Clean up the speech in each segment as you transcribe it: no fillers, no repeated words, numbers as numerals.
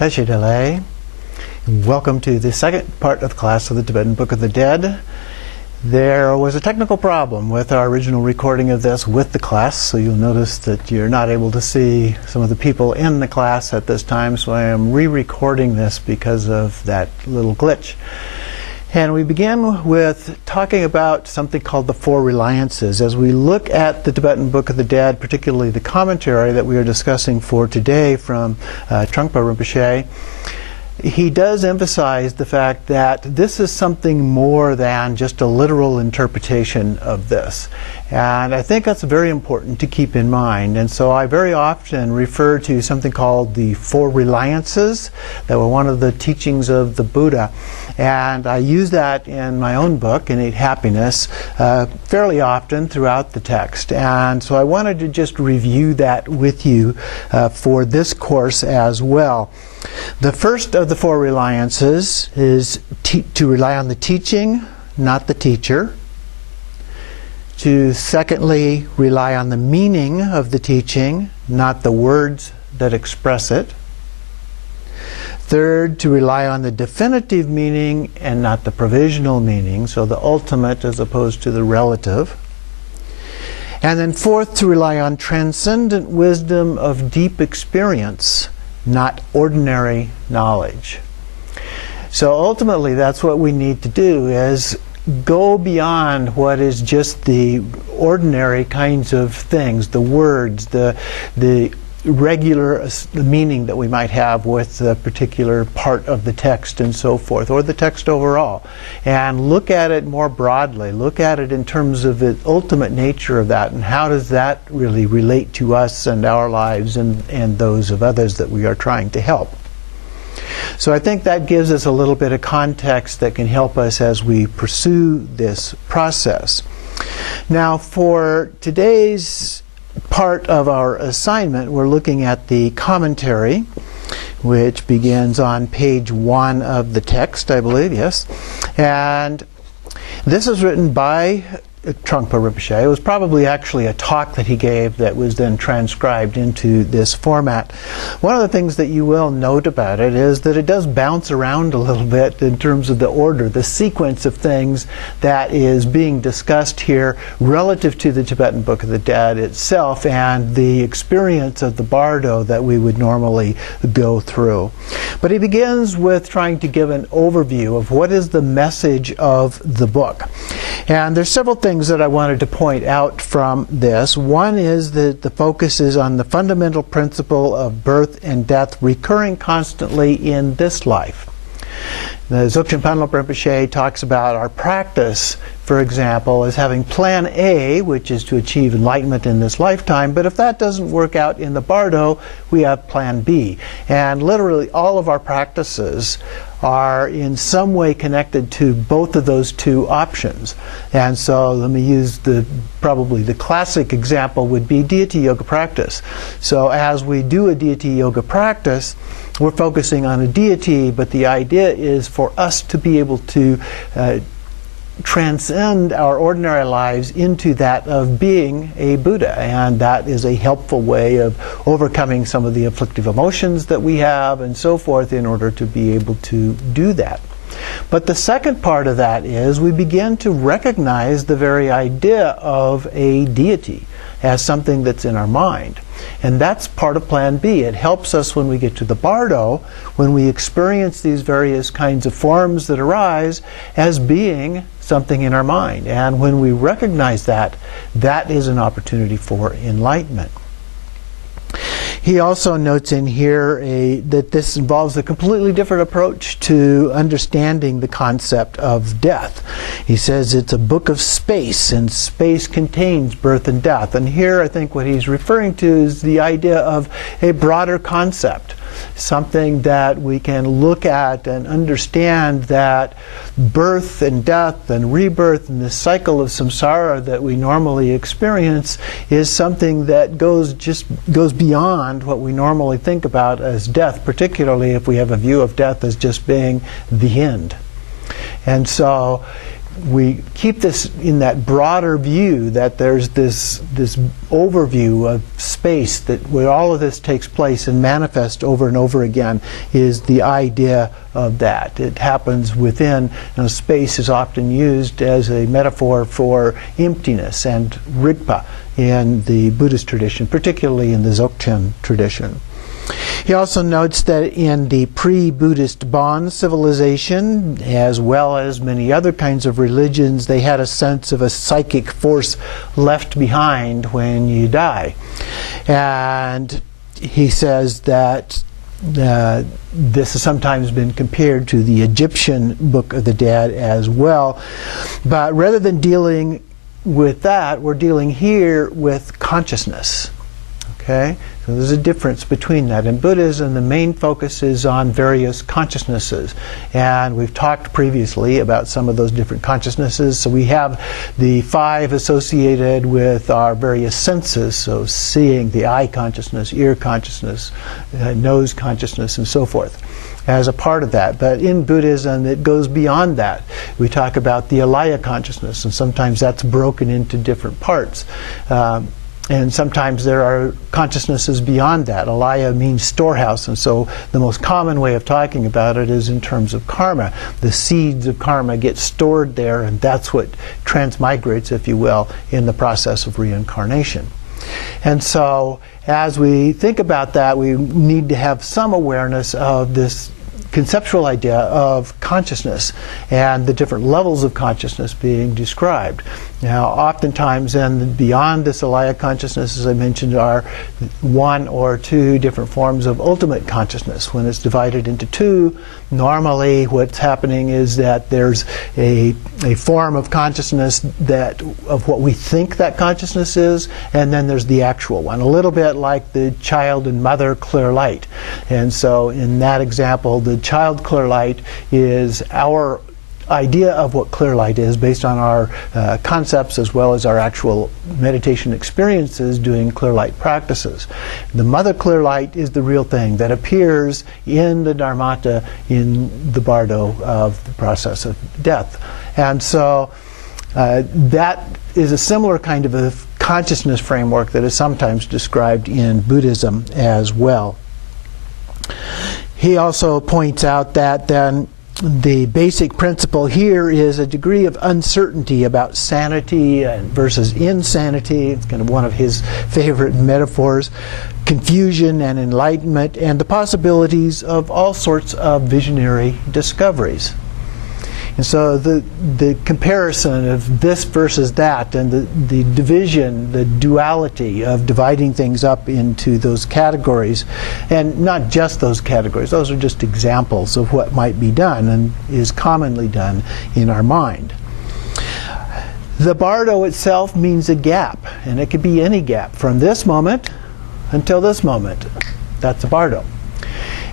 Tashi Delay. Welcome to the second part of the class of the Tibetan Book of the Dead. There was a technical problem with our original recording of this with the class, so you'll notice that you're not able to see some of the people in the class at this time, so I am re-recording this because of that little glitch. And we begin with talking about something called the Four Reliances. As we look at the Tibetan Book of the Dead, particularly the commentary that we are discussing for today from Trungpa Rinpoche, he does emphasize the fact that this is something more than just a literal interpretation of this. And I think that's very important to keep in mind. And so I very often refer to something called the Four Reliances that were one of the teachings of the Buddha. And I use that in my own book, Innate Happiness, fairly often throughout the text. And so I wanted to just review that with you for this course as well. The first of the four reliances is to rely on the teaching, not the teacher. To secondly, rely on the meaning of the teaching, not the words that express it. Third, to rely on the definitive meaning and not the provisional meaning, so the ultimate as opposed to the relative. And then fourth, to rely on transcendent wisdom of deep experience, not ordinary knowledge. So ultimately that's what we need to do, is go beyond what is just the ordinary kinds of things, the words, the regular meaning that we might have with a particular part of the text and so forth, or the text overall, and look at it more broadly, look at it in terms of the ultimate nature of that, and how does that really relate to us and our lives and those of others that we are trying to help. So I think that gives us a little bit of context that can help us as we pursue this process. Now, for today's part of our assignment, we're looking at the commentary, which begins on page 1 of the text, I believe, yes. And this is written by Trungpa Rinpoche. It was probably actually a talk that he gave that was then transcribed into this format. One of the things that you will note about it is that it does bounce around a little bit in terms of the order, the sequence of things that is being discussed here relative to the Tibetan Book of the Dead itself and the experience of the bardo that we would normally go through. But he begins with trying to give an overview of what is the message of the book. And there's several things that I wanted to point out from this. One is that the focus is on the fundamental principle of birth and death recurring constantly in this life. The Dzogchen Panlop Rinpoche talks about our practice, for example, as having plan A, which is to achieve enlightenment in this lifetime, but if that doesn't work out in the bardo, we have plan B. And literally all of our practices are in some way connected to both of those two options. And so let me use probably the classic example would be deity yoga practice. So as we do a deity yoga practice, we're focusing on a deity, but the idea is for us to be able to transcend our ordinary lives into that of being a Buddha, and that is a helpful way of overcoming some of the afflictive emotions that we have and so forth in order to be able to do that. But the second part of that is we begin to recognize the very idea of a deity as something that's in our mind. And that's part of plan B. It helps us when we get to the bardo, when we experience these various kinds of forms that arise as being something in our mind. And when we recognize that, that is an opportunity for enlightenment. He also notes in here that this involves a completely different approach to understanding the concept of death. He says it's a book of space, and space contains birth and death. And here I think what he's referring to is the idea of a broader concept, something that we can look at and understand that birth and death and rebirth and the cycle of samsara that we normally experience is something that goes beyond what we normally think about as death, particularly if we have a view of death as just being the end. And so we keep this in that broader view, that there's this overview of space, that where all of this takes place and manifests over and over again, is the idea of that. It happens within, space is often used as a metaphor for emptiness and rigpa in the Buddhist tradition, particularly in the Dzogchen tradition. He also notes that in the pre-Buddhist Bon civilization, as well as many other kinds of religions, they had a sense of a psychic force left behind when you die. And he says that this has sometimes been compared to the Egyptian Book of the Dead as well. But rather than dealing with that, we're dealing here with consciousness. Okay? So there's a difference between that. In Buddhism, the main focus is on various consciousnesses. And we've talked previously about some of those different consciousnesses. So we have the 5 associated with our various senses. So seeing, the eye consciousness, ear consciousness, nose consciousness, and so forth, as a part of that. But in Buddhism, it goes beyond that. We talk about the alaya consciousness, and sometimes that's broken into different parts. And sometimes there are consciousnesses beyond that. Alaya means storehouse, and so the most common way of talking about it is in terms of karma. The seeds of karma get stored there, and that's what transmigrates, if you will, in the process of reincarnation. And so as we think about that, we need to have some awareness of this conceptual idea of consciousness and the different levels of consciousness being described. Now, oftentimes, and beyond this alaya consciousness, as I mentioned, are 1 or 2 different forms of ultimate consciousness. When it's divided into 2, normally what's happening is that there's a form of consciousness that of what we think that consciousness is, and then there's the actual one, a little bit like the child and mother clear light. And so in that example, the child clear light is our idea of what clear light is based on our concepts as well as our actual meditation experiences doing clear light practices. The mother clear light is the real thing that appears in the Dharmata, in the bardo of the process of death. And so that is a similar kind of a consciousness framework that is sometimes described in Buddhism as well. He also points out that then the basic principle here is a degree of uncertainty about sanity versus insanity. It's kind of one of his favorite metaphors. Confusion and enlightenment, and the possibilities of all sorts of visionary discoveries. And so the comparison of this versus that, and the division, the duality of dividing things up into those categories, and not just those categories, those are just examples of what might be done and is commonly done in our mind. The bardo itself means a gap, and it could be any gap from this moment until this moment. That's a bardo.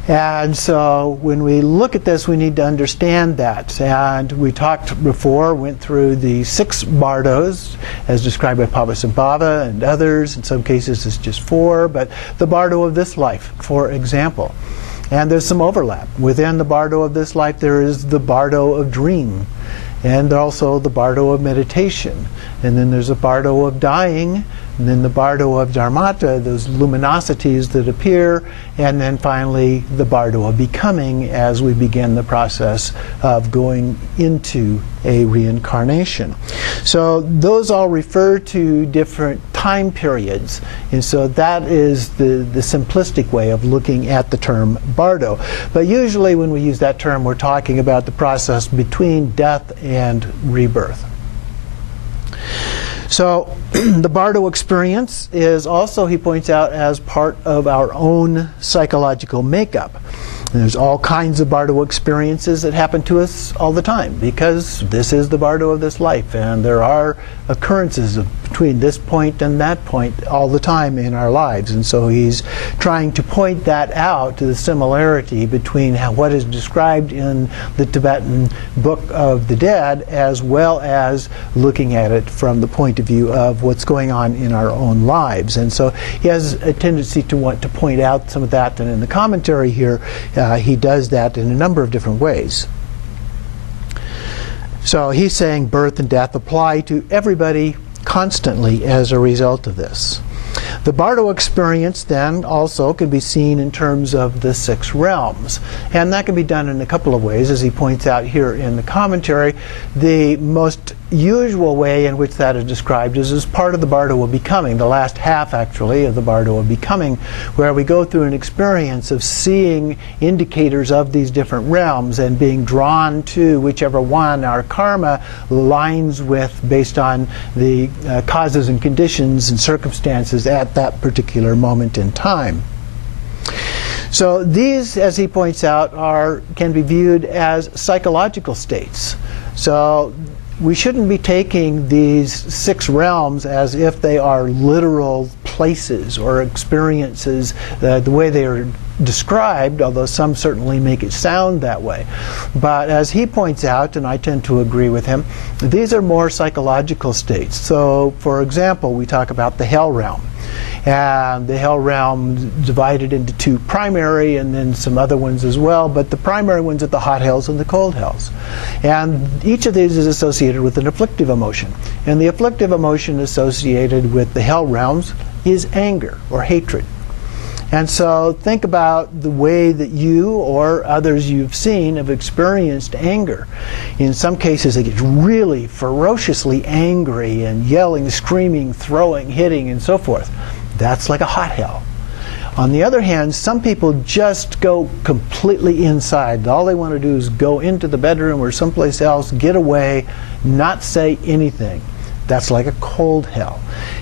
And so when we look at this, we need to understand that. And we talked before, went through the 6 bardos as described by Pabasambhava and others. In some cases it's just 4, but the bardo of this life, for example. And there's some overlap. Within the bardo of this life there is the bardo of dream, and also the bardo of meditation. And then there's a bardo of dying, and then the bardo of dharmata, those luminosities that appear, and then finally the bardo of becoming as we begin the process of going into a reincarnation. So those all refer to different time periods, and so that is the simplistic way of looking at the term bardo. But usually when we use that term, we're talking about the process between death and rebirth. So the bardo experience is also, he points out, as part of our own psychological makeup. And there's all kinds of bardo experiences that happen to us all the time, because this is the bardo of this life, and there are occurrences between this point and that point all the time in our lives. And so he's trying to point that out, to the similarity between what is described in the Tibetan Book of the Dead, as well as looking at it from the point of view of what's going on in our own lives. And so he has a tendency to want to point out some of that, and in the commentary here he does that in a number of different ways. So he's saying birth and death apply to everybody constantly as a result of this. The Bardo experience then also can be seen in terms of the 6 realms. And that can be done in a couple of ways, as he points out here in the commentary. The most usual way in which that is described is as part of the Bardo of Becoming, the last half actually of the Bardo of Becoming, where we go through an experience of seeing indicators of these different realms and being drawn to whichever one our karma lines with based on the causes and conditions and circumstances at that particular moment in time. So these, as he points out, can be viewed as psychological states. So we shouldn't be taking these 6 realms as if they are literal places or experiences the way they are described, although some certainly make it sound that way. But as he points out, and I tend to agree with him, these are more psychological states. So, for example, we talk about the hell realm. And the hell realm divided into 2 primary and then some other ones as well, but the primary ones are the hot hells and the cold hells. And each of these is associated with an afflictive emotion. And the afflictive emotion associated with the hell realms is anger or hatred. And so think about the way that you or others you've seen have experienced anger. In some cases it gets really ferociously angry and yelling, screaming, throwing, hitting, and so forth. That's like a hot hell. On the other hand, some people just go completely inside. All they want to do is go into the bedroom or someplace else, get away, not say anything. That's like a cold hell.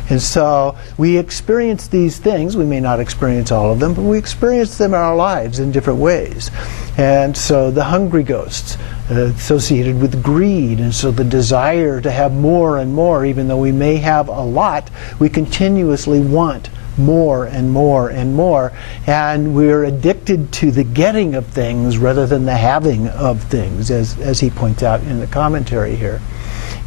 And so we experience these things. We may not experience all of them, but we experience them in our lives in different ways. And so the hungry ghosts, associated with greed, and so the desire to have more and more, even though we may have a lot, we continuously want more and more and more, and we're addicted to the getting of things rather than the having of things, as he points out in the commentary here.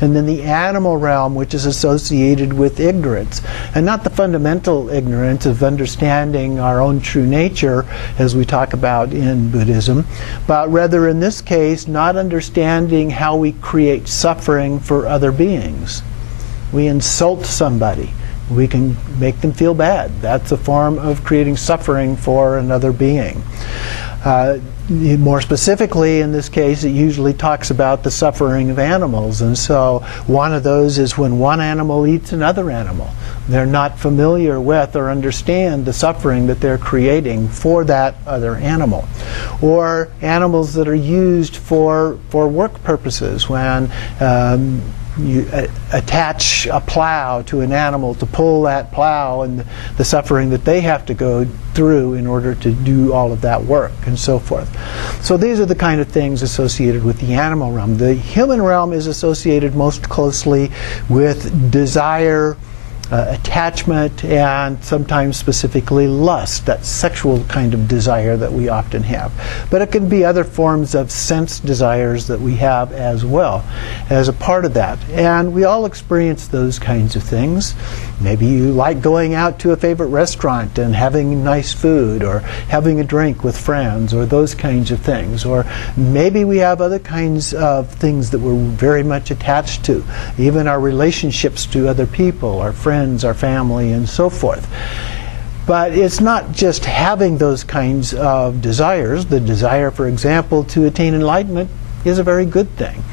And then the animal realm, which is associated with ignorance, and not the fundamental ignorance of understanding our own true nature, as we talk about in Buddhism, but rather in this case, not understanding how we create suffering for other beings. We insult somebody. We can make them feel bad. That's a form of creating suffering for another being. More specifically, in this case, it usually talks about the suffering of animals. And so one of those is when one animal eats another animal. They're not familiar with or understand the suffering that they're creating for that other animal. Or animals that are used for work purposes, when you attach a plow to an animal to pull that plow, and the suffering that they have to go through in order to do all of that work and so forth. So these are the kind of things associated with the animal realm. The human realm is associated most closely with desire, attachment, and sometimes specifically lust, that sexual kind of desire that we often have. But it can be other forms of sense desires that we have as well as a part of that. And we all experience those kinds of things. Maybe you like going out to a favorite restaurant and having nice food, or having a drink with friends, or those kinds of things. Or maybe we have other kinds of things that we're very much attached to, even our relationships to other people, our friends, our family, and so forth. But it's not just having those kinds of desires. The desire, for example, to attain enlightenment is a very good thing.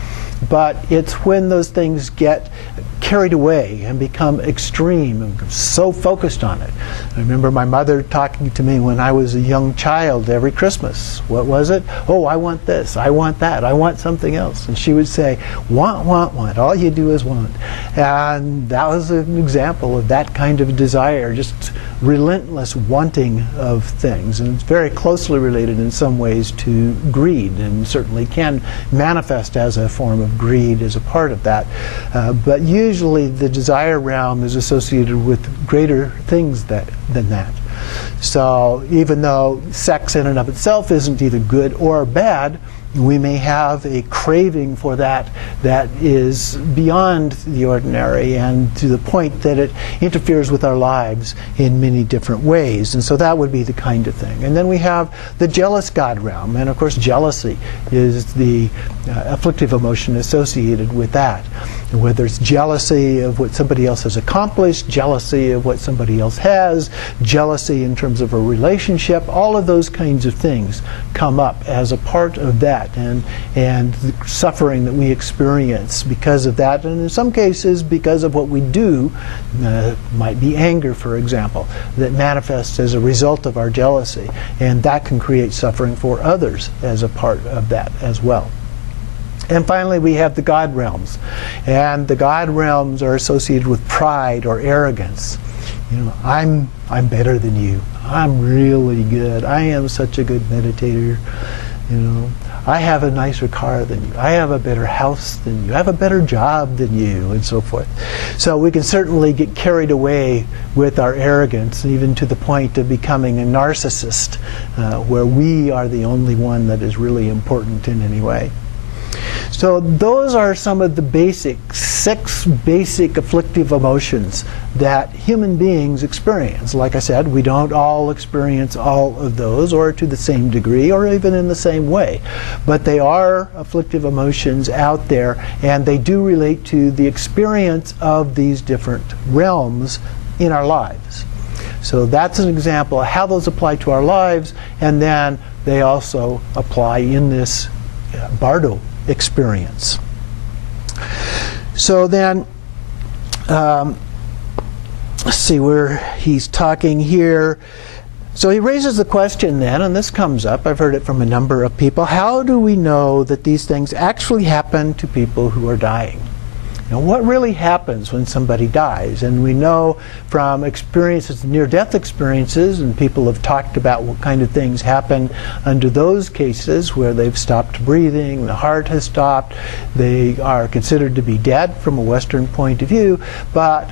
But it's when those things get carried away and become extreme and so focused on it. I remember my mother talking to me when I was a young child every Christmas. What was it? Oh, I want this, I want that, I want something else. And she would say, want, want, want. All you do is want. And that was an example of that kind of desire, just relentless wanting of things. And it's very closely related in some ways to greed, and certainly can manifest as a form of greed as a part of that. But usually the desire realm is associated with greater things than that. So even though sex in and of itself isn't either good or bad, We may have a craving for that is beyond the ordinary, and to the point that it interferes with our lives in many different ways. And so that would be the kind of thing. And then we have the jealous God realm. And of course, jealousy is the afflictive emotion associated with that. Whether it's jealousy of what somebody else has accomplished, jealousy of what somebody else has, jealousy in terms of a relationship, all of those kinds of things come up as a part of that, and the suffering that we experience because of that, and in some cases because of what we do. Might be anger, for example, that manifests as a result of our jealousy, and that can create suffering for others as a part of that as well. And finally, we have the God realms. And the God realms are associated with pride or arrogance. You know, I'm better than you. I'm really good. I am such a good meditator. You know, I have a nicer car than you. I have a better house than you. I have a better job than you, and so forth. So we can certainly get carried away with our arrogance, even to the point of becoming a narcissist, where we are the only one that is really important in any way. So those are some of the 6 basic afflictive emotions that human beings experience. Like I said, we don't all experience all of those, or to the same degree, or even in the same way. But they are afflictive emotions out there, and they do relate to the experience of these different realms in our lives. So that's an example of how those apply to our lives, and then they also apply in this bardo experience. So then, let's see where he's talking here. So he raises the question then, and this comes up, I've heard it from a number of people, how do we know that these things actually happen to people who are dying? Now, what really happens when somebody dies? And we know from experiences, near-death experiences, and people have talked about what kind of things happen under those cases where they've stopped breathing, the heart has stopped, they are considered to be dead from a Western point of view, but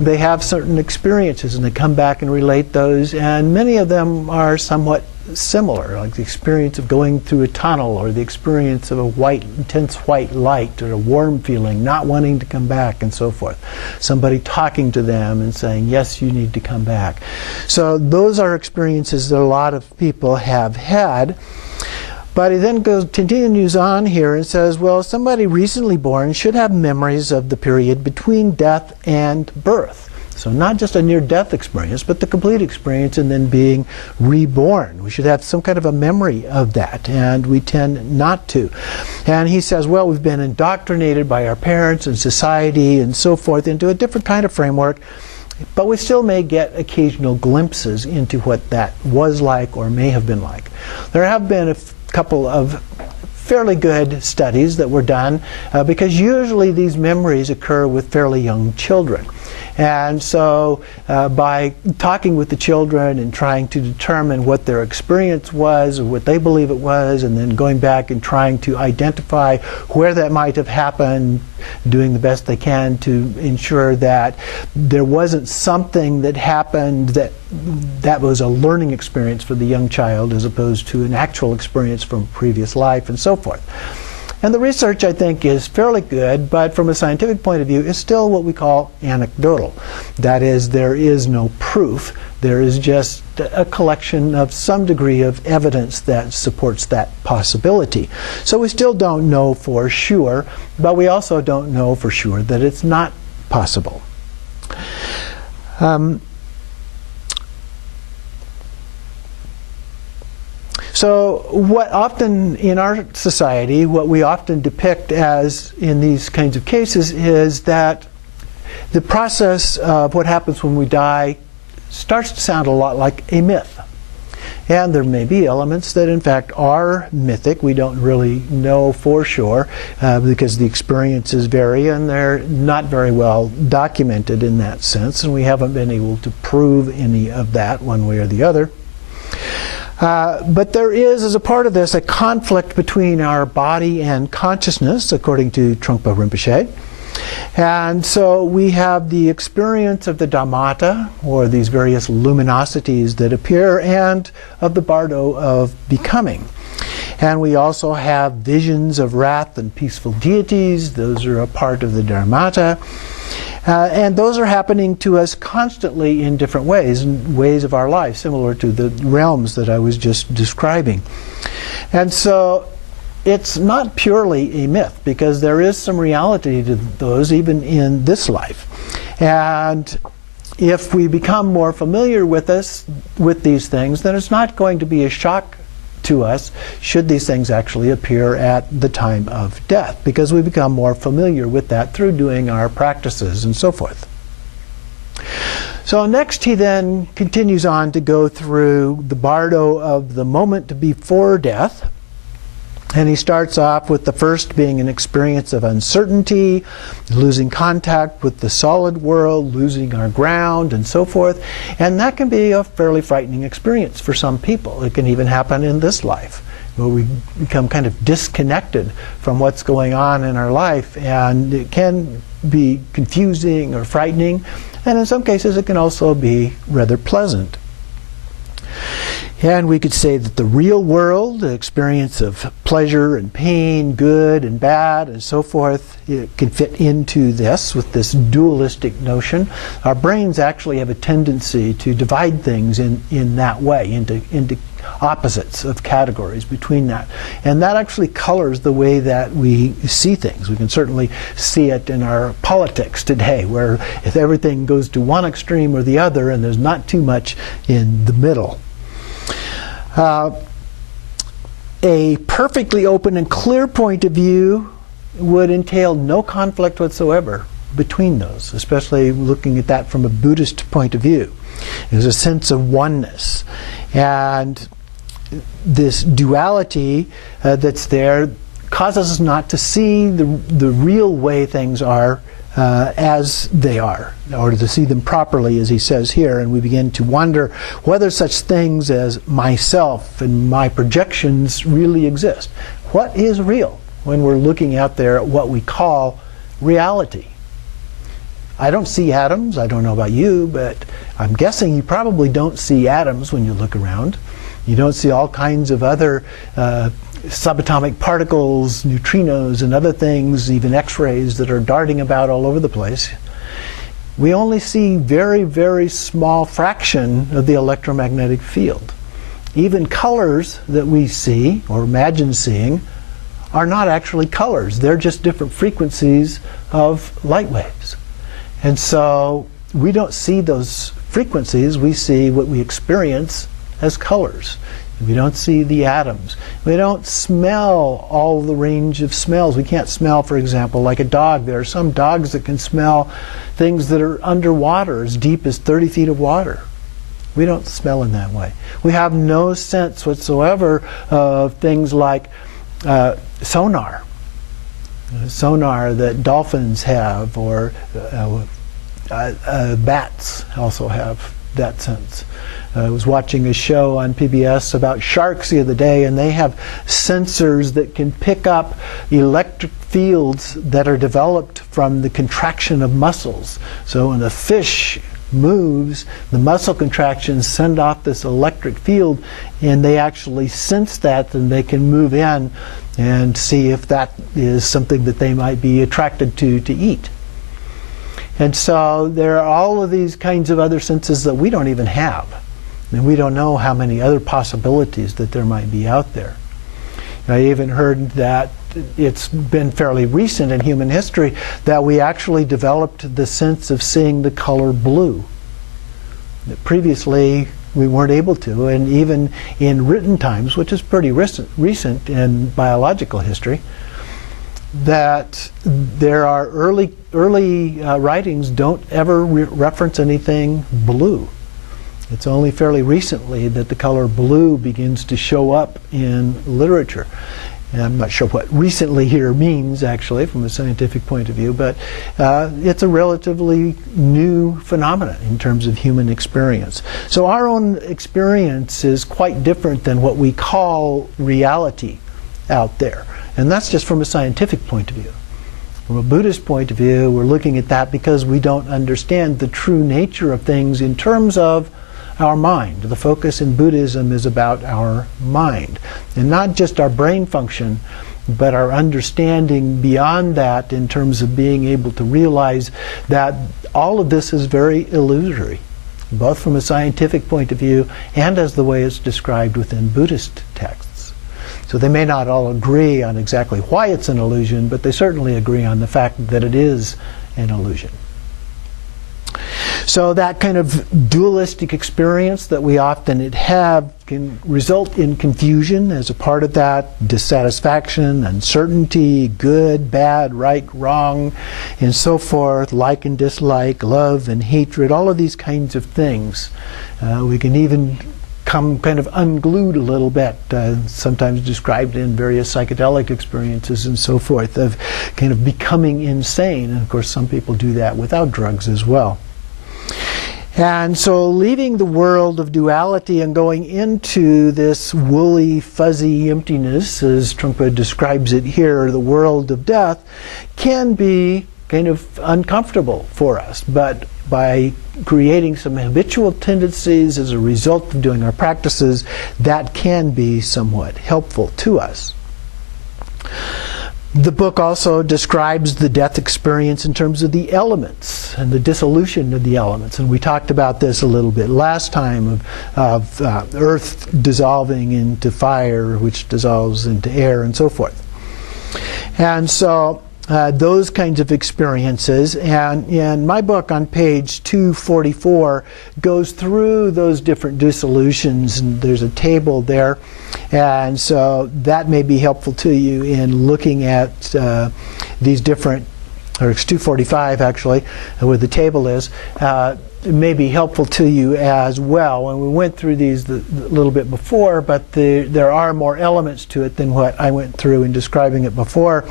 they have certain experiences and they come back and relate those, and many of them are somewhat similar, like the experience of going through a tunnel, or the experience of a intense white light, or a warm feeling, not wanting to come back, and so forth. Somebody talking to them and saying, yes, you need to come back. So those are experiences that a lot of people have had. But he then continues on here and says, well, somebody recently born should have memories of the period between death and birth. So not just a near-death experience, but the complete experience and then being reborn. We should have some kind of a memory of that, and we tend not to. And he says, well, we've been indoctrinated by our parents and society and so forth into a different kind of framework, but we still may get occasional glimpses into what that was like or may have been like. There have been a couple of fairly good studies that were done, because usually these memories occur with fairly young children. And so by talking with the children and trying to determine what their experience was or what they believe it was, and then going back and trying to identify where that might have happened, doing the best they can to ensure that there wasn't something that happened that was a learning experience for the young child as opposed to an actual experience from previous life and so forth. And the research, I think, is fairly good, but from a scientific point of view, is still what we call anecdotal. That is, there is no proof. There is just a collection of some degree of evidence that supports that possibility. So we still don't know for sure, but we also don't know for sure that it's not possible. So what often in our society, what we often depict as in these kinds of cases is that the process of what happens when we die starts to sound a lot like a myth. And there may be elements that in fact are mythic. We don't really know for sure because the experiences vary and they're not very well documented in that sense, and we haven't been able to prove any of that one way or the other. But there is, as a part of this, a conflict between our body and consciousness, according to Trungpa Rinpoche. And so we have the experience of the Dhammata, or these various luminosities that appear, and of the bardo of becoming. And we also have visions of wrath and peaceful deities. Those are a part of the Dharmata. And those are happening to us constantly in different ways, in ways of our life, similar to the realms that I was just describing. And so it's not purely a myth, because there is some reality to those even in this life. And if we become more familiar with these things, then it's not going to be a shock to us should these things actually appear at the time of death, because we become more familiar with that through doing our practices and so forth. So next he then continues on to go through the bardo of the moment before death. And he starts off with the first being an experience of uncertainty, losing contact with the solid world, losing our ground, and so forth. And that can be a fairly frightening experience for some people. It can even happen in this life, where we become kind of disconnected from what's going on in our life. And it can be confusing or frightening. And in some cases, it can also be rather pleasant. And we could say that the real world, the experience of pleasure and pain, good and bad, and so forth, it can fit into this with this dualistic notion. Our brains actually have a tendency to divide things in that way, into opposites of categories between that. And that actually colors the way that we see things. We can certainly see it in our politics today, where if everything goes to one extreme or the other, and there's not too much in the middle. A perfectly open and clear point of view would entail no conflict whatsoever between those, especially looking at that from a Buddhist point of view. There's a sense of oneness. And this duality that's there causes us not to see the real way things are as they are, or to see them properly, as he says here, and we begin to wonder whether such things as myself and my projections really exist. What is real when we're looking out there at what we call reality? I don't see atoms. I don't know about you, but I'm guessing you probably don't see atoms when you look around. You don't see all kinds of other subatomic particles, neutrinos, and other things, even X-rays that are darting about all over the place. We only see very, very small fraction of the electromagnetic field. Even colors that we see, or imagine seeing, are not actually colors. They're just different frequencies of light waves. And so we don't see those frequencies. We see what we experience as colors. We don't see the atoms. We don't smell all the range of smells. We can't smell, for example, like a dog. There are some dogs that can smell things that are underwater, as deep as 30 feet of water. We don't smell in that way. We have no sense whatsoever of things like sonar. Sonar that dolphins have, or bats also have that sense. I was watching a show on PBS about sharks the other day, and they have sensors that can pick up electric fields that are developed from the contraction of muscles. So when a fish moves, the muscle contractions send off this electric field, and they actually sense that, and they can move in and see if that is something that they might be attracted to eat. And so there are all of these kinds of other senses that we don't even have. And we don't know how many other possibilities that there might be out there. I even heard that it's been fairly recent in human history that we actually developed the sense of seeing the color blue. Previously, we weren't able to, and even in written times, which is pretty recent in biological history, that there are early writings don't ever reference anything blue. It's only fairly recently that the color blue begins to show up in literature. And I'm not sure what recently here means, actually, from a scientific point of view, but it's a relatively new phenomenon in terms of human experience. So our own experience is quite different than what we call reality out there. And that's just from a scientific point of view. From a Buddhist point of view, we're looking at that because we don't understand the true nature of things in terms of our mind. The focus in Buddhism is about our mind. And not just our brain function, but our understanding beyond that in terms of being able to realize that all of this is very illusory, both from a scientific point of view and as the way it's described within Buddhist texts. So they may not all agree on exactly why it's an illusion, but they certainly agree on the fact that it is an illusion. So that kind of dualistic experience that we often have can result in confusion as a part of that, dissatisfaction, uncertainty, good, bad, right, wrong, and so forth, like and dislike, love and hatred, all of these kinds of things. We can even come kind of unglued a little bit, sometimes described in various psychedelic experiences and so forth, of kind of becoming insane. And of course some people do that without drugs as well. And so leaving the world of duality and going into this woolly, fuzzy emptiness, as Trungpa describes it here, the world of death, can be kind of uncomfortable for us. But by creating some habitual tendencies as a result of doing our practices, that can be somewhat helpful to us. The book also describes the death experience in terms of the elements and the dissolution of the elements. And we talked about this a little bit last time of earth dissolving into fire, which dissolves into air, and so forth. And so those kinds of experiences. And in my book on page 244 goes through those different dissolutions, and there's a table there. And so that may be helpful to you in looking at these different, or it's 245 actually, where the table is. It may be helpful to you as well. And we went through these a little bit before, but there are more elements to it than what I went through in describing it before.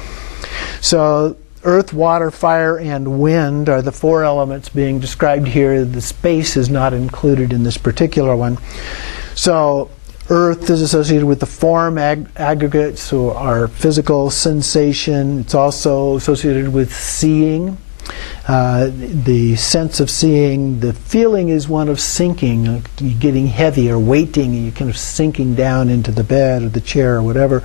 So earth, water, fire, and wind are the four elements being described here. The space is not included in this particular one. So earth is associated with the form aggregates, so our physical sensation. It's also associated with seeing, the sense of seeing. The feeling is one of sinking, like you're getting heavy or weighting, and you're kind of sinking down into the bed or the chair or whatever.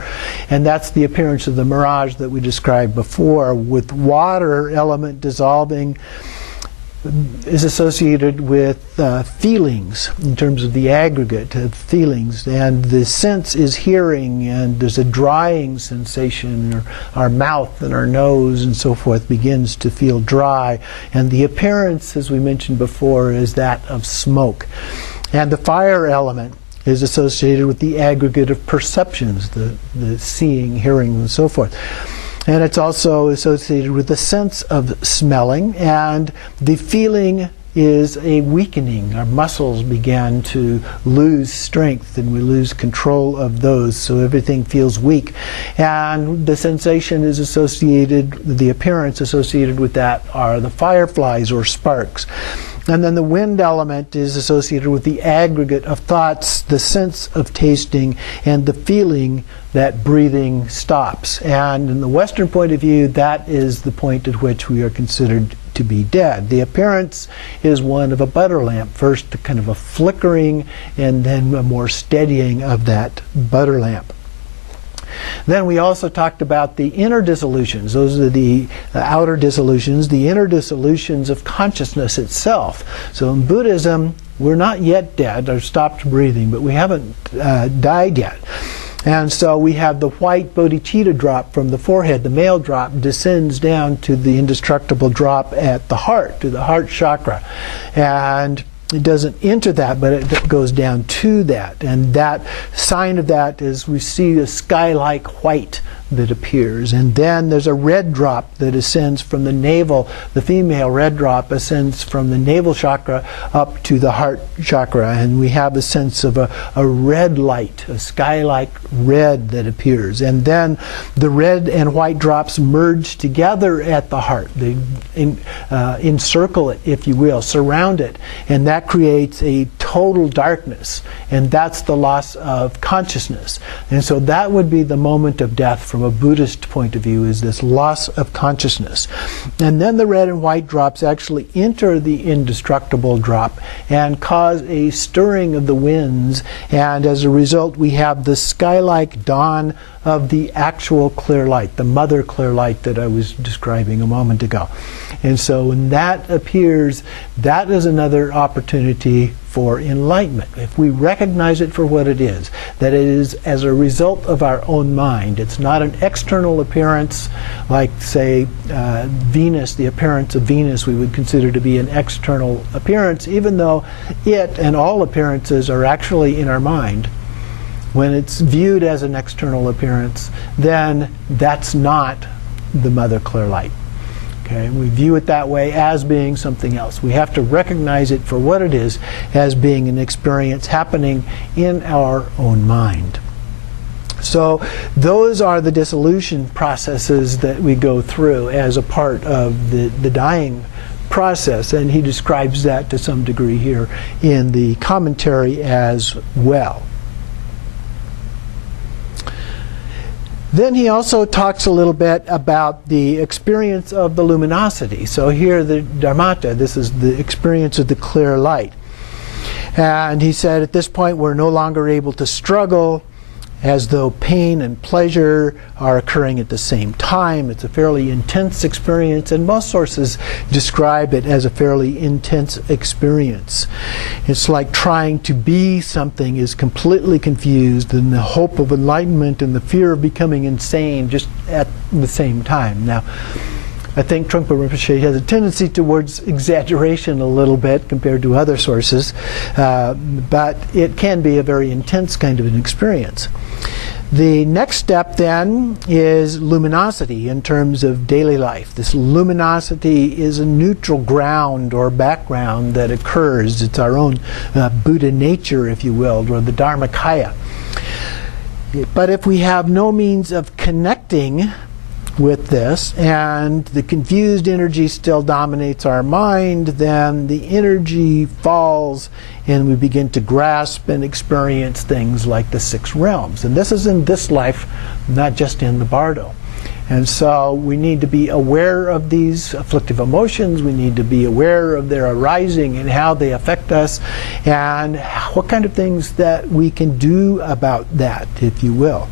And that's the appearance of the mirage that we described before. With water element dissolving is associated with feelings in terms of the aggregate of feelings, and the sense is hearing, and there's a drying sensation, or our mouth and our nose and so forth begins to feel dry, and the appearance, as we mentioned before, is that of smoke. And the fire element is associated with the aggregate of perceptions, the seeing, hearing, and so forth. And it's also associated with the sense of smelling, and the feeling is a weakening. Our muscles began to lose strength, and we lose control of those, so everything feels weak. And the sensation is associated, the appearance associated with that are the fireflies or sparks. And then the wind element is associated with the aggregate of thoughts, the sense of tasting, and the feeling that breathing stops. And in the Western point of view, that is the point at which we are considered to be dead. The appearance is one of a butter lamp. First, kind of a flickering, and then a more steadying of that butter lamp. Then we also talked about the inner dissolutions. Those are the outer dissolutions, the inner dissolutions of consciousness itself. So in Buddhism, we're not yet dead or stopped breathing, but we haven't died yet. And so we have the white bodhicitta drop from the forehead. The male drop descends down to the indestructible drop at the heart, to the heart chakra. And it doesn't enter that, but it goes down to that. And that sign of that is we see a sky-like white that appears. And then there's a red drop that ascends from the navel. The female red drop ascends from the navel chakra up to the heart chakra. And we have a sense of a red light, a sky-like red that appears. And then the red and white drops merge together at the heart. They encircle it, if you will, surround it. And that creates a total darkness, and that's the loss of consciousness. And so that would be the moment of death from a Buddhist point of view, is this loss of consciousness. And then the red and white drops actually enter the indestructible drop and cause a stirring of the winds, and as a result we have the sky-like dawn of the actual clear light, the mother clear light that I was describing a moment ago. And so when that appears, that is another opportunity for enlightenment. If we recognize it for what it is, that it is as a result of our own mind. It's not an external appearance like, say, Venus, the appearance of Venus we would consider to be an external appearance, even though it and all appearances are actually in our mind. When it's viewed as an external appearance, then that's not the mother clear light. Okay, we view it that way as being something else. We have to recognize it for what it is, as being an experience happening in our own mind. So those are the dissolution processes that we go through as a part of the dying process, and he describes that to some degree here in the commentary as well. Then he also talks a little bit about the experience of the luminosity. So here the Dharmata, this is the experience of the clear light. And he said at this point we're no longer able to struggle as though pain and pleasure are occurring at the same time. It's a fairly intense experience, and most sources describe it as a fairly intense experience. It's like trying to be something is completely confused, and the hope of enlightenment and the fear of becoming insane just at the same time. Now, I think Trungpa Rinpoche has a tendency towards exaggeration a little bit compared to other sources, but it can be a very intense kind of an experience. The next step then is luminosity in terms of daily life. This luminosity is a neutral ground or background that occurs. It's our own Buddha nature, if you will, or the Dharmakaya. But if we have no means of connecting with this, and the confused energy still dominates our mind, then the energy falls and we begin to grasp and experience things like the 6 realms. And this is in this life, not just in the bardo. And so we need to be aware of these afflictive emotions. We need to be aware of their arising and how they affect us, and what kind of things that we can do about that, if you will.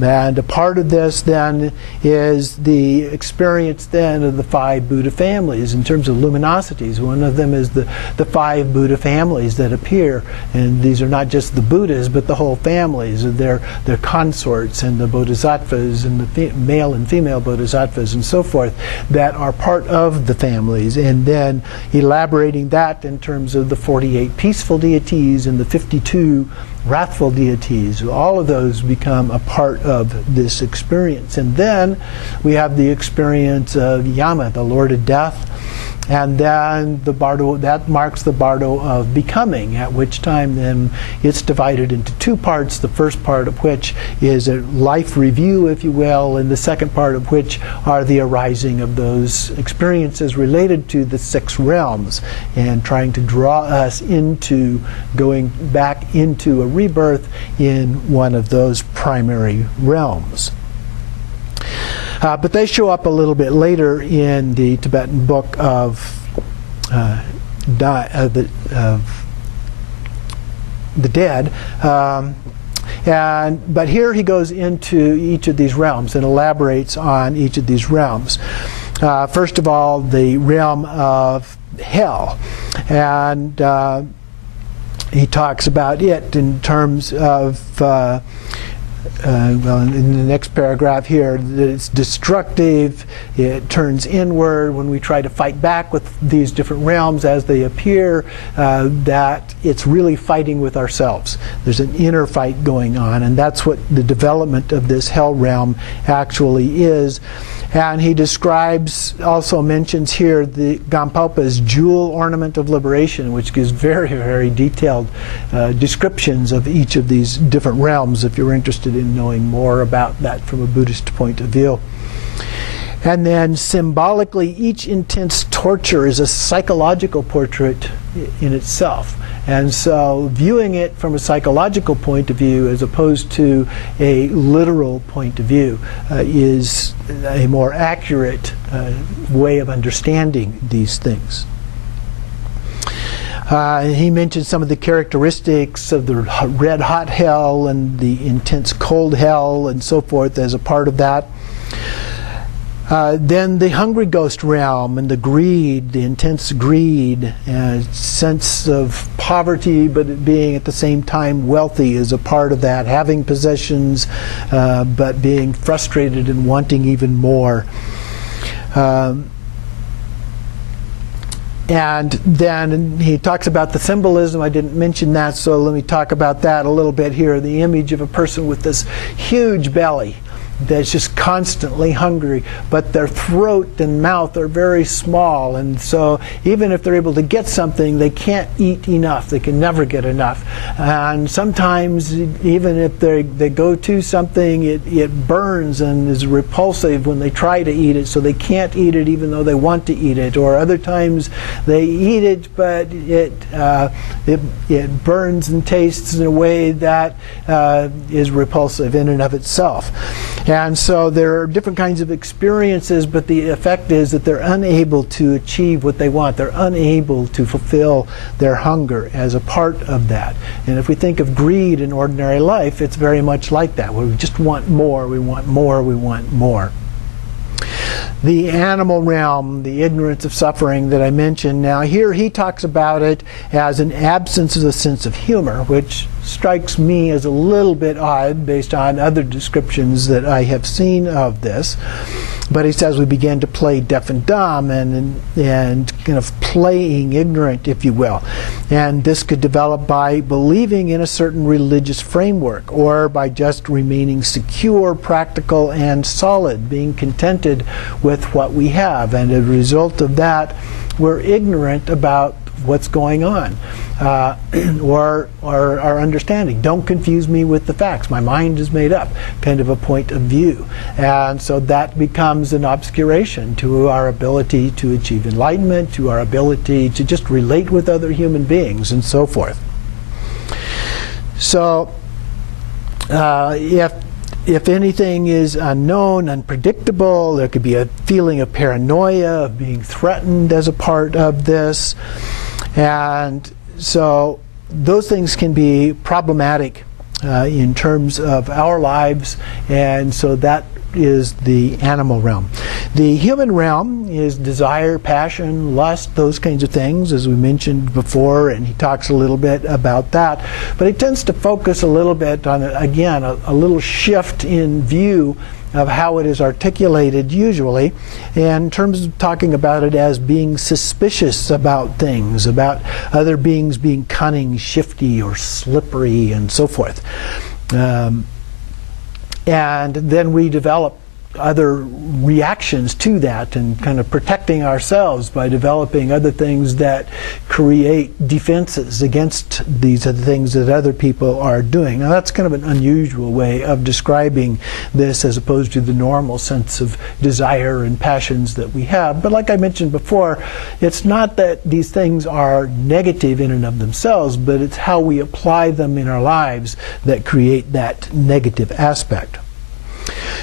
And a part of this then is the experience then of the 5 Buddha families in terms of luminosities. One of them is the 5 Buddha families that appear, and these are not just the Buddhas but the whole families, their consorts and the bodhisattvas and the male and female bodhisattvas and so forth that are part of the families, and then elaborating that in terms of the 48 peaceful deities and the 52 wrathful deities. All of those become a part of this experience. And then we have the experience of Yama, the Lord of Death, and then the bardo, that marks the bardo of becoming, at which time then it's divided into 2 parts, the first part of which is a life review, if you will, and the second part of which are the arising of those experiences related to the 6 realms, and trying to draw us into going back into a rebirth in one of those primary realms. But they show up a little bit later in the Tibetan Book of the Dead. But here he goes into each of these realms and elaborates on each of these realms. First of all, the realm of hell. And he talks about it in terms of well, in the next paragraph here, that it's destructive, it turns inward when we try to fight back with these different realms as they appear, that it's really fighting with ourselves. There's an inner fight going on, and that's what the development of this hell realm actually is. And he describes, also mentions here, the Gampalpa's jewel ornament of liberation, which gives very, very detailed descriptions of each of these different realms, if you're interested in knowing more about that from a Buddhist point of view. And then symbolically, each intense torture is a psychological portrait in itself. And so viewing it from a psychological point of view as opposed to a literal point of view is a more accurate way of understanding these things. He mentioned some of the characteristics of the red hot hell and the intense cold hell and so forth as a part of that. Then the hungry ghost realm and the greed, the intense greed, sense of poverty but it being at the same time wealthy is a part of that. Having possessions but being frustrated and wanting even more. And then he talks about the symbolism. I didn't mention that, so let me talk about that a little bit here. The image of a person with this huge belly that's just constantly hungry, but their throat and mouth are very small, and so even if they're able to get something, they can't eat enough. They can never get enough. And sometimes, even if they go to something, it burns and is repulsive when they try to eat it, so they can't eat it even though they want to eat it. Or other times they eat it, but it burns and tastes in a way that is repulsive in and of itself. And so there are different kinds of experiences, but the effect is that they're unable to achieve what they want. They're unable to fulfill their hunger as a part of that. And if we think of greed in ordinary life, it's very much like that, where we just want more, we want more, we want more. The animal realm, the ignorance of suffering that I mentioned. Now here he talks about it as an absence of a sense of humor, which strikes me as a little bit odd based on other descriptions that I have seen of this. But he says we began to play deaf and dumb and kind of playing ignorant, if you will. And this could develop by believing in a certain religious framework or by just remaining secure, practical, and solid, being contented with what we have. And as a result of that, we're ignorant about what's going on. Or our understanding. Don't confuse me with the facts. My mind is made up, kind of a point of view. And so that becomes an obscuration to our ability to achieve enlightenment, to our ability to just relate with other human beings, and so forth. So if anything is unknown, unpredictable, there could be a feeling of paranoia, of being threatened as a part of this. And so those things can be problematic in terms of our lives, and so that is the animal realm. The human realm is desire, passion, lust, those kinds of things, as we mentioned before, and he talks a little bit about that. But he tends to focus a little bit on, again, a little shift in view of how it is articulated usually, in terms of talking about it as being suspicious about things, about other beings being cunning, shifty, or slippery, and so forth. And then we develop other reactions to that and kind of protecting ourselves by developing other things that create defenses against these other things that other people are doing. Now that's kind of an unusual way of describing this as opposed to the normal sense of desire and passions that we have. But like I mentioned before, it's not that these things are negative in and of themselves, but it's how we apply them in our lives that create that negative aspect.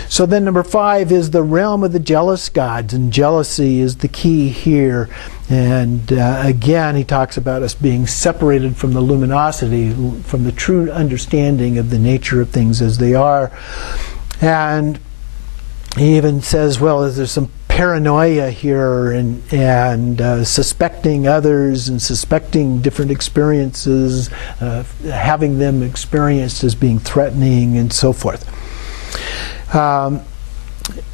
So then number 5 is the realm of the jealous gods, and jealousy is the key here. And again, he talks about us being separated from the luminosity, from the true understanding of the nature of things as they are. And he even says, well, there's some paranoia here and suspecting others and suspecting different experiences, having them experienced as being threatening and so forth.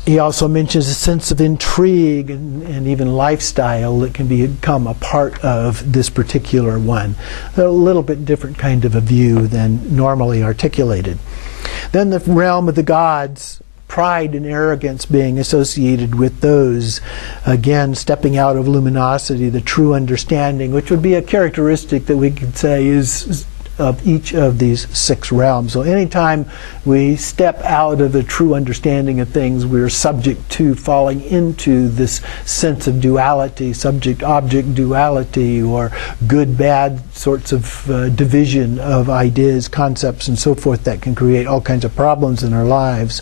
He also mentions a sense of intrigue and even lifestyle that can become a part of this particular one. A little bit different kind of a view than normally articulated. Then the realm of the gods, pride and arrogance being associated with those, again stepping out of luminosity, the true understanding, which would be a characteristic that we could say is of each of these 6 realms. So anytime we step out of a true understanding of things, we're subject to falling into this sense of duality, subject-object duality, or good-bad sorts of division of ideas, concepts, and so forth that can create all kinds of problems in our lives.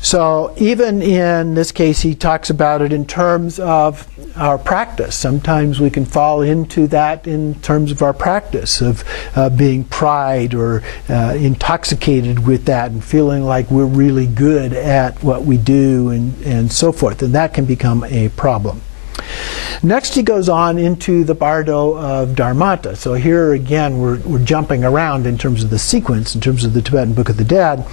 So even in this case, he talks about it in terms of our practice. Sometimes we can fall into that in terms of our practice, of being pride or intoxicated with that and feeling like we're really good at what we do and so forth. And that can become a problem. Next he goes on into the bardo of Dharmata. So here again we're jumping around in terms of the sequence, in terms of the Tibetan Book of the Dead.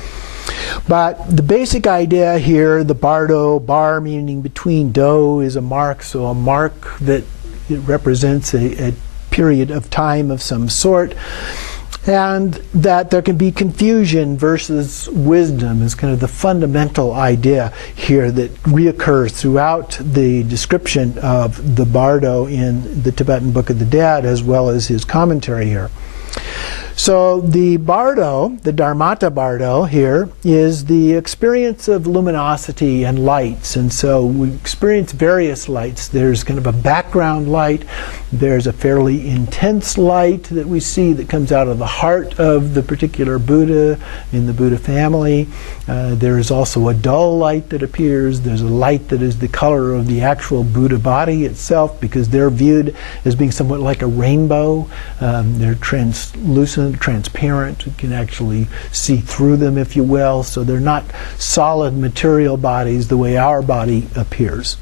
But the basic idea here, the bardo, bar meaning between, do is a mark, so a mark that it represents a period of time of some sort, and that there can be confusion versus wisdom is kind of the fundamental idea here that reoccurs throughout the description of the bardo in the Tibetan Book of the Dead, as well as his commentary here. So the bardo, the Dharmata bardo here, is the experience of luminosity and lights. And so we experience various lights. There's kind of a background light. There's a fairly intense light that we see that comes out of the heart of the particular Buddha in the Buddha family. There is also a dull light that appears. There's a light that is the color of the actual Buddha body itself, because they're viewed as being somewhat like a rainbow. They're translucent, transparent. You can actually see through them, if you will. So they're not solid material bodies the way our body appears.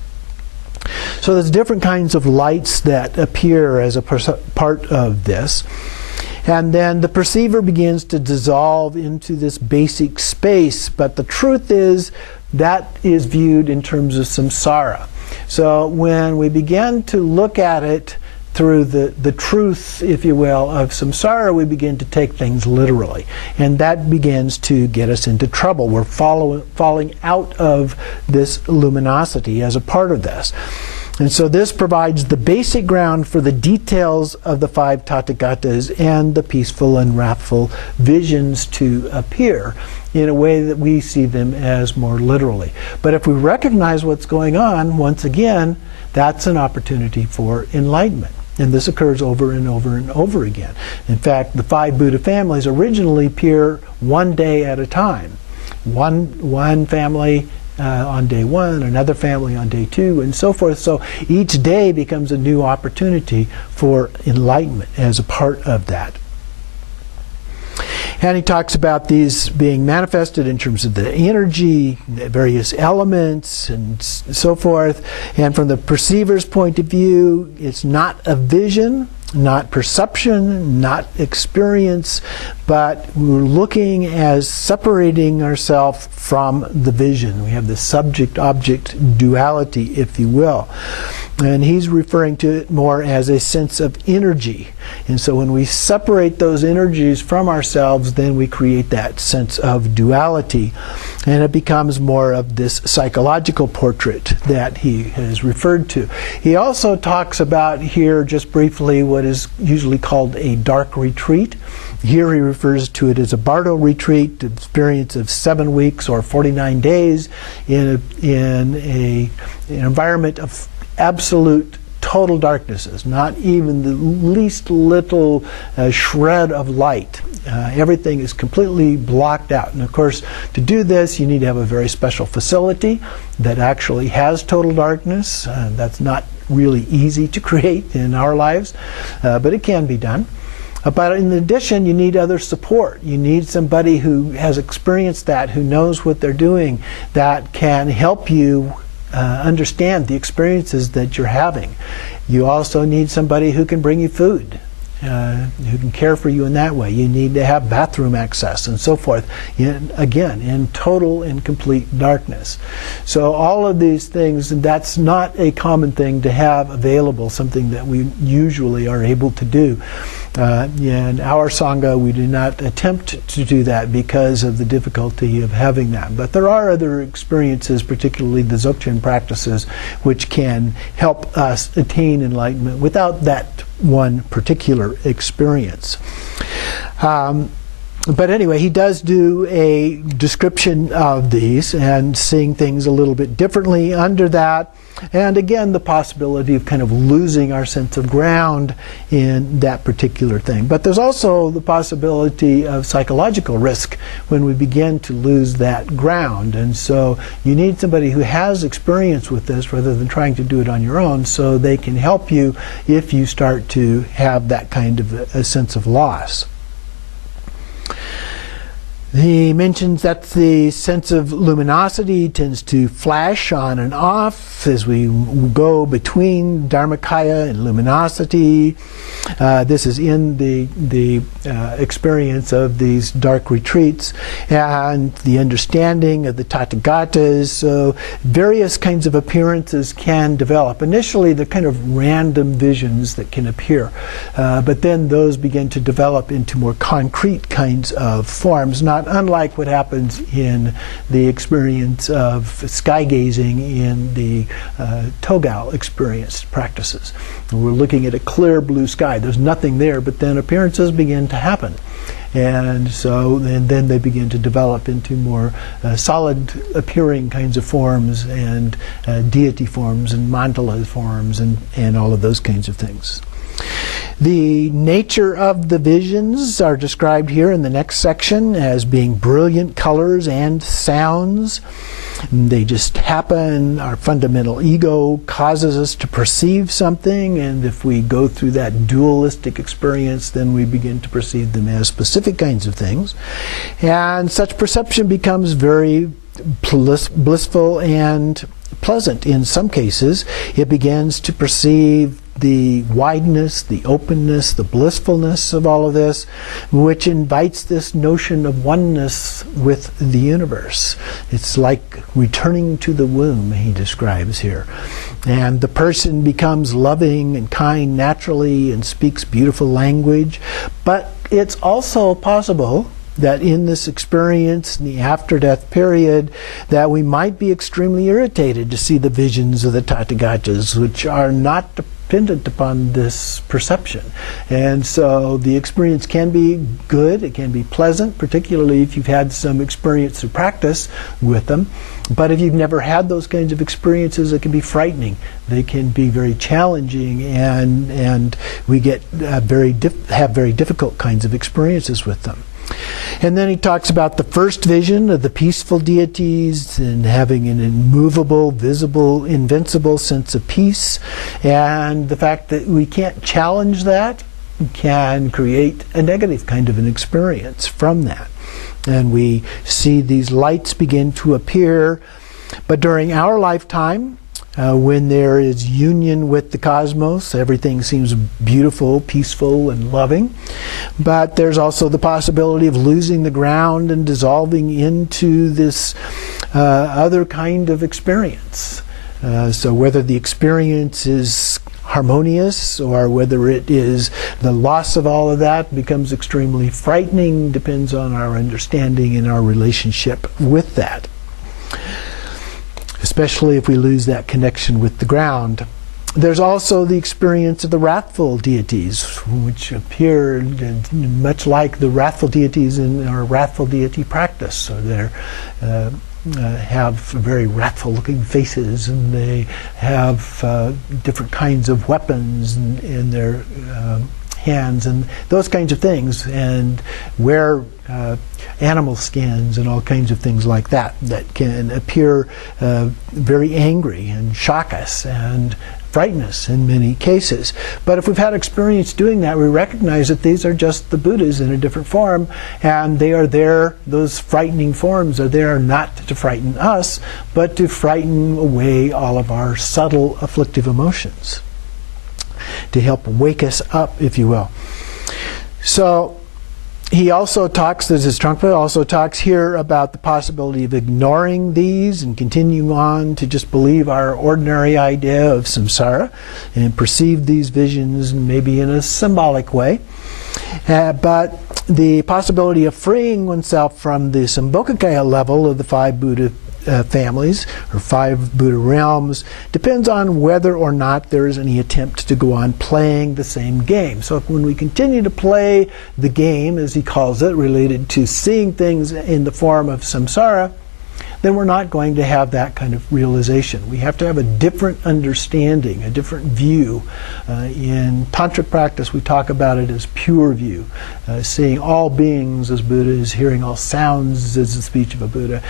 So there's different kinds of lights that appear as a part of this. And then the perceiver begins to dissolve into this basic space, but the truth is that is viewed in terms of samsara. So when we begin to look at it through the truth, if you will, of samsara, we begin to take things literally. And that begins to get us into trouble. We're falling out of this luminosity as a part of this. And so this provides the basic ground for the details of the 5 Tathagatas and the peaceful and wrathful visions to appear in a way that we see them as more literally. But if we recognize what's going on, once again, that's an opportunity for enlightenment. And this occurs over and over and over again. In fact, the 5 Buddha families originally appear one day at a time. One family on day 1, another family on day 2, and so forth. So each day becomes a new opportunity for enlightenment as a part of that. And he talks about these being manifested in terms of the energy, the various elements, and so forth. And from the perceiver's point of view, it's not a vision, not perception, not experience, but we're looking as separating ourselves from the vision. We have the subject-object duality, if you will. And he's referring to it more as a sense of energy. And so when we separate those energies from ourselves, then we create that sense of duality. And it becomes more of this psychological portrait that he has referred to. He also talks about here, just briefly, what is usually called a dark retreat. Here he refers to it as a bardo retreat, the experience of 7 weeks or 49 days in an environment of absolute total darknesses, not even the least little shred of light. Everything is completely blocked out. And of course, to do this, you need to have a very special facility that actually has total darkness. That's not really easy to create in our lives, but it can be done. But in addition, you need other support. You need somebody who has experienced that, who knows what they're doing, that can help you understand the experiences that you're having. You also need somebody who can bring you food, who can care for you in that way. You need to have bathroom access and so forth, again, in total and complete darkness. So all of these things, and that's not a common thing to have available, something that we usually are able to do. In our Sangha, we do not attempt to do that because of the difficulty of having that. But there are other experiences, particularly the Dzogchen practices, which can help us attain enlightenment without that one particular experience. But anyway, he does do a description of these and seeing things a little bit differently under that. And again, the possibility of kind of losing our sense of ground in that particular thing. But there's also the possibility of psychological risk when we begin to lose that ground. And so you need somebody who has experience with this rather than trying to do it on your own, so they can help you if you start to have that kind of a sense of loss. He mentions that the sense of luminosity tends to flash on and off as we go between Dharmakaya and luminosity. This is in the experience of these dark retreats and the understanding of the Tathagatas. So various kinds of appearances can develop. Initially, they're kind of random visions that can appear, but then those begin to develop into more concrete kinds of forms, not unlike what happens in the experience of sky gazing in the Togao experience practices. We're looking at a clear blue sky. There's nothing there, but then appearances begin to happen. And then they begin to develop into more solid appearing kinds of forms and deity forms and mandala forms and all of those kinds of things. The nature of the visions are described here in the next section as being brilliant colors and sounds. They just happen. Our fundamental ego causes us to perceive something, and if we go through that dualistic experience, then we begin to perceive them as specific kinds of things. And such perception becomes very blissful and pleasant. In some cases, it begins to perceive the wideness, the openness, the blissfulness of all of this, which invites this notion of oneness with the universe. It's like returning to the womb, he describes here. And the person becomes loving and kind naturally and speaks beautiful language. But it's also possible that in this experience, in the after-death period, that we might be extremely irritated to see the visions of the Tathagatas, which are not dependent upon this perception. And so the experience can be good, it can be pleasant, particularly if you've had some experience or practice with them. But if you've never had those kinds of experiences, it can be frightening. They can be very challenging, and we get have very difficult kinds of experiences with them. And then he talks about the first vision of the peaceful deities and having an immovable, visible, invincible sense of peace, and the fact that we can't challenge that can create a negative kind of an experience from that. And we see these lights begin to appear, but during our lifetime, when there is union with the cosmos, everything seems beautiful, peaceful, and loving. But there's also the possibility of losing the ground and dissolving into this other kind of experience. So whether the experience is harmonious or whether it is the loss of all of that becomes extremely frightening depends on our understanding and our relationship with that. Especially if we lose that connection with the ground. There's also the experience of the wrathful deities, which appear much like the wrathful deities in our wrathful deity practice. So they have very wrathful looking faces, and they have different kinds of weapons in their hands and those kinds of things, and wear animal skins and all kinds of things like that can appear very angry and shock us and frighten us in many cases. But if we've had experience doing that, we recognize that these are just the Buddhas in a different form, and they are there, those frightening forms are there not to frighten us, but to frighten away all of our subtle afflictive emotions, to help wake us up, if you will. So he also talks, this is Trungpa, also talks here about the possibility of ignoring these and continuing on to just believe our ordinary idea of samsara and perceive these visions maybe in a symbolic way. But the possibility of freeing oneself from the Sambhogakaya level of the five Buddha families, or 5 Buddha realms, depends on whether or not there is any attempt to go on playing the same game. So when we continue to play the game, as he calls it, related to seeing things in the form of samsara, then we're not going to have that kind of realization. We have to have a different understanding, a different view. In tantric practice, we talk about it as pure view, seeing all beings as Buddhas, hearing all sounds as the speech of a Buddha,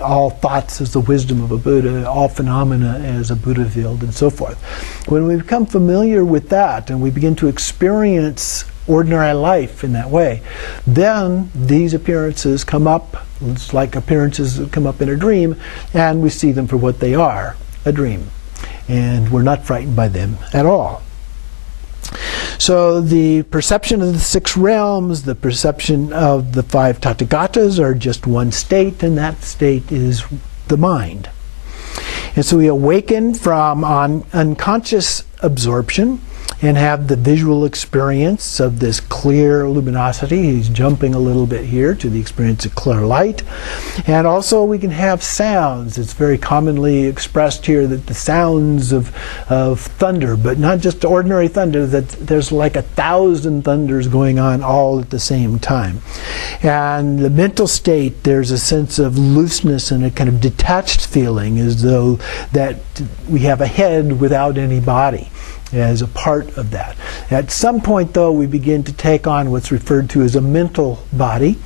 all thoughts as the wisdom of a Buddha, all phenomena as a Buddha field, and so forth. When we become familiar with that and we begin to experience ordinary life in that way, then these appearances come up. It's like appearances that come up in a dream, and we see them for what they are, a dream. And we're not frightened by them at all. So the perception of the 6 realms, the perception of the 5 Tathagatas are just one state, and that state is the mind. And so we awaken from unconscious absorption and have the visual experience of this clear luminosity. He's jumping a little bit here to the experience of clear light. And also we can have sounds. It's very commonly expressed here that the sounds of thunder, but not just ordinary thunder, that there's like 1,000 thunders going on all at the same time. And the mental state, there's a sense of looseness and a kind of detached feeling, as though that we have a head without any body as a part of that. At some point, though, we begin to take on what's referred to as a mental body.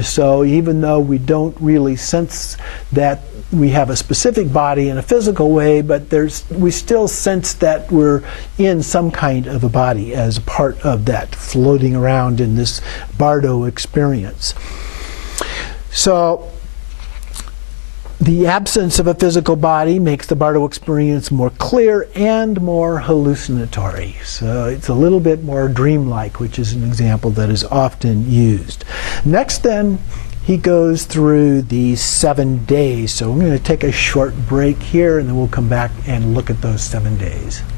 So even though we don't really sense that we have a specific body in a physical way, but we still sense that we're in some kind of a body as a part of that, floating around in this bardo experience. So the absence of a physical body makes the bardo experience more clear and more hallucinatory. So it's a little bit more dreamlike, which is an example that is often used. Next then, he goes through these 7 days. So I'm going to take a short break here, and then we'll come back and look at those 7 days.